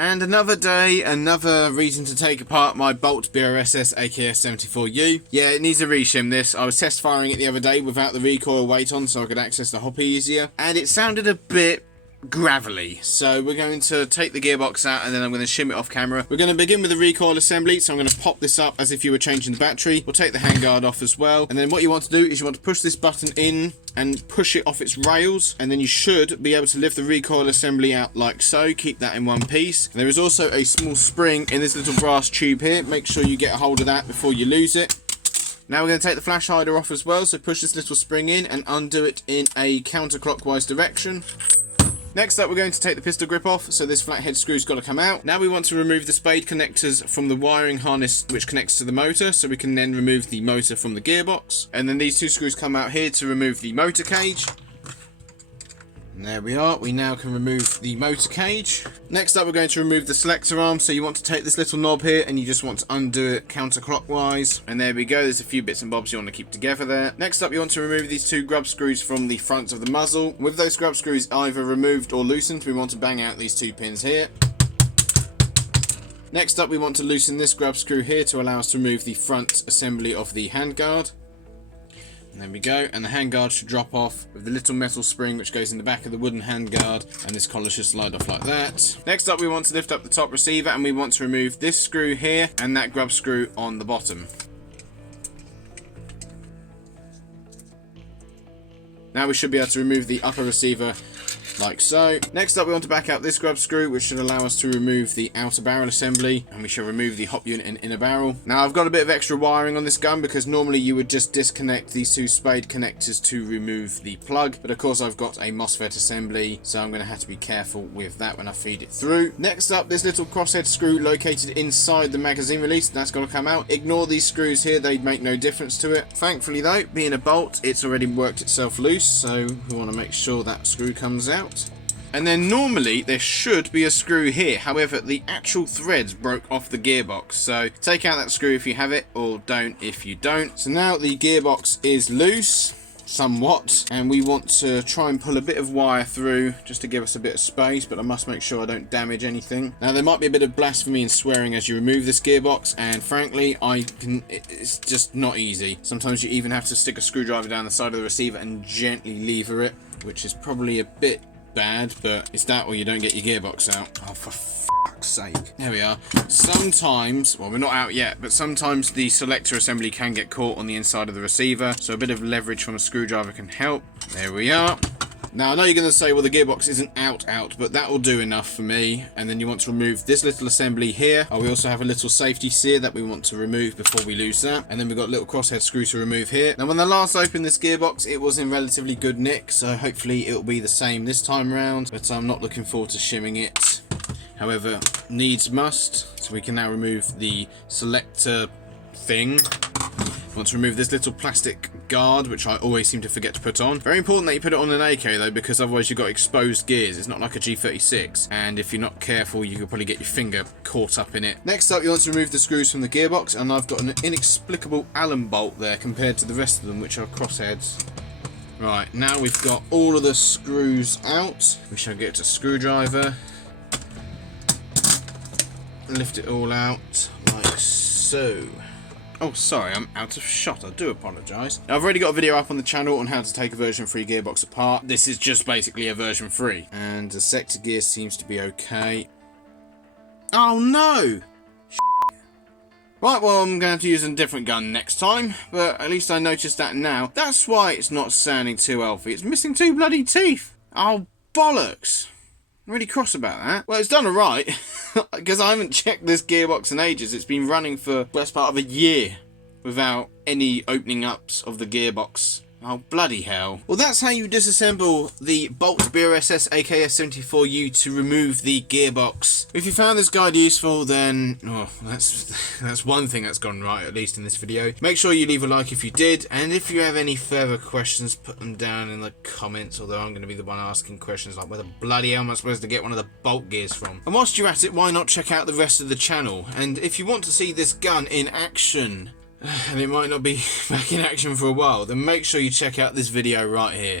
And another day, another reason to take apart my Bolt BRSS AKS74U. Yeah, it needs a reshim this. I was test firing it the other day without the recoil weight on so I could access the hopper easier. And it sounded a bit gravelly, so we're going to take the gearbox out and then I'm going to shim it off camera. We're going to begin with the recoil assembly, so I'm going to pop this up as if you were changing the battery. We'll take the handguard off as well, and then what you want to do is you want to push this button in and push it off its rails, and then you should be able to lift the recoil assembly out like so. Keep that in one piece. There is also a small spring in this little brass tube here. Make sure you get a hold of that before you lose it. Now we're going to take the flash hider off as well, so push this little spring in and undo it in a counterclockwise direction. Next up, we're going to take the pistol grip off, so this flathead screw's got to come out. Now we want to remove the spade connectors from the wiring harness which connects to the motor, so we can then remove the motor from the gearbox. And then these two screws come out here to remove the motor cage. And there we are, we now can remove the motor cage. Next up, we're going to remove the selector arm, so you want to take this little knob here and you just want to undo it counterclockwise. And there we go, there's a few bits and bobs you want to keep together there. Next up, you want to remove these two grub screws from the front of the muzzle. With those grub screws either removed or loosened, we want to bang out these two pins here. Next up, we want to loosen this grub screw here to allow us to remove the front assembly of the handguard. And there we go, and the handguard should drop off with the little metal spring which goes in the back of the wooden handguard, and this collar should slide off like that. Next up, we want to lift up the top receiver and we want to remove this screw here and that grub screw on the bottom. Now we should be able to remove the upper receiver like so. Next up, we want to back out this grub screw, which should allow us to remove the outer barrel assembly, and we shall remove the hop unit and inner barrel. Now I've got a bit of extra wiring on this gun because normally you would just disconnect these two spade connectors to remove the plug, but of course I've got a MOSFET assembly, so I'm going to have to be careful with that when I feed it through. Next up, this little crosshead screw located inside the magazine release, that's got to come out. Ignore these screws here, they make no difference to it. Thankfully though, being a bolt, it's already worked itself loose, so we want to make sure that screw comes out. And then normally there should be a screw here, however the actual threads broke off the gearbox, so take out that screw if you have it, or don't if you don't. So now the gearbox is loose somewhat, and we want to try and pull a bit of wire through just to give us a bit of space, but I must make sure I don't damage anything. Now there might be a bit of blasphemy and swearing as you remove this gearbox, and frankly it's just not easy. Sometimes you even have to stick a screwdriver down the side of the receiver and gently lever it, which is probably a bit bad, but it's that or you don't get your gearbox out. Oh, for fuck's sake. There we are. Sometimes, well, we're not out yet, but sometimes the selector assembly can get caught on the inside of the receiver, so a bit of leverage from a screwdriver can help. There we are. Now I know you're going to say, well, the gearbox isn't out, but that will do enough for me. And then you want to remove this little assembly here. We also have a little safety sear that we want to remove before we lose that. And then we've got a little crosshead screw to remove here. Now when I last opened this gearbox, it was in relatively good nick, so hopefully it'll be the same this time around, but I'm not looking forward to shimming it. However, needs must, so we can now remove the selector thing. I want to remove this little plastic guard, which I always seem to forget to put on. Very important that you put it on an AK though, because otherwise you've got exposed gears. It's not like a G36, and if you're not careful you could probably get your finger caught up in it. Next up, you want to remove the screws from the gearbox, and I've got an inexplicable Allen bolt there compared to the rest of them, which are crossheads. Right, now we've got all of the screws out. We shall get a screwdriver, lift it all out like so. Oh, sorry, I'm out of shot. I do apologise. I've already got a video up on the channel on how to take a version 3 gearbox apart. This is just basically a version 3. And the sector gear seems to be okay. Oh, no! Right, well, I'm going to have to use a different gun next time. But at least I noticed that now. That's why it's not sounding too healthy. It's missing 2 bloody teeth. Oh, bollocks. I'm really cross about that. Well, it's done alright, because I haven't checked this gearbox in ages. It's been running for the best part of a year without any opening ups of the gearbox. Oh, bloody hell. Well, that's how you disassemble the Bolt BRSS AKS74U to remove the gearbox. If you found this guide useful, then that's one thing that's gone right, at least in this video. Make sure you leave a like if you did, and if you have any further questions, put them down in the comments, although I'm going to be the one asking questions like, where the bloody hell am I supposed to get one of the bolt gears from? And whilst you're at it, why not check out the rest of the channel? And if you want to see this gun in action, and it might not be back in action for a while, then make sure you check out this video right here.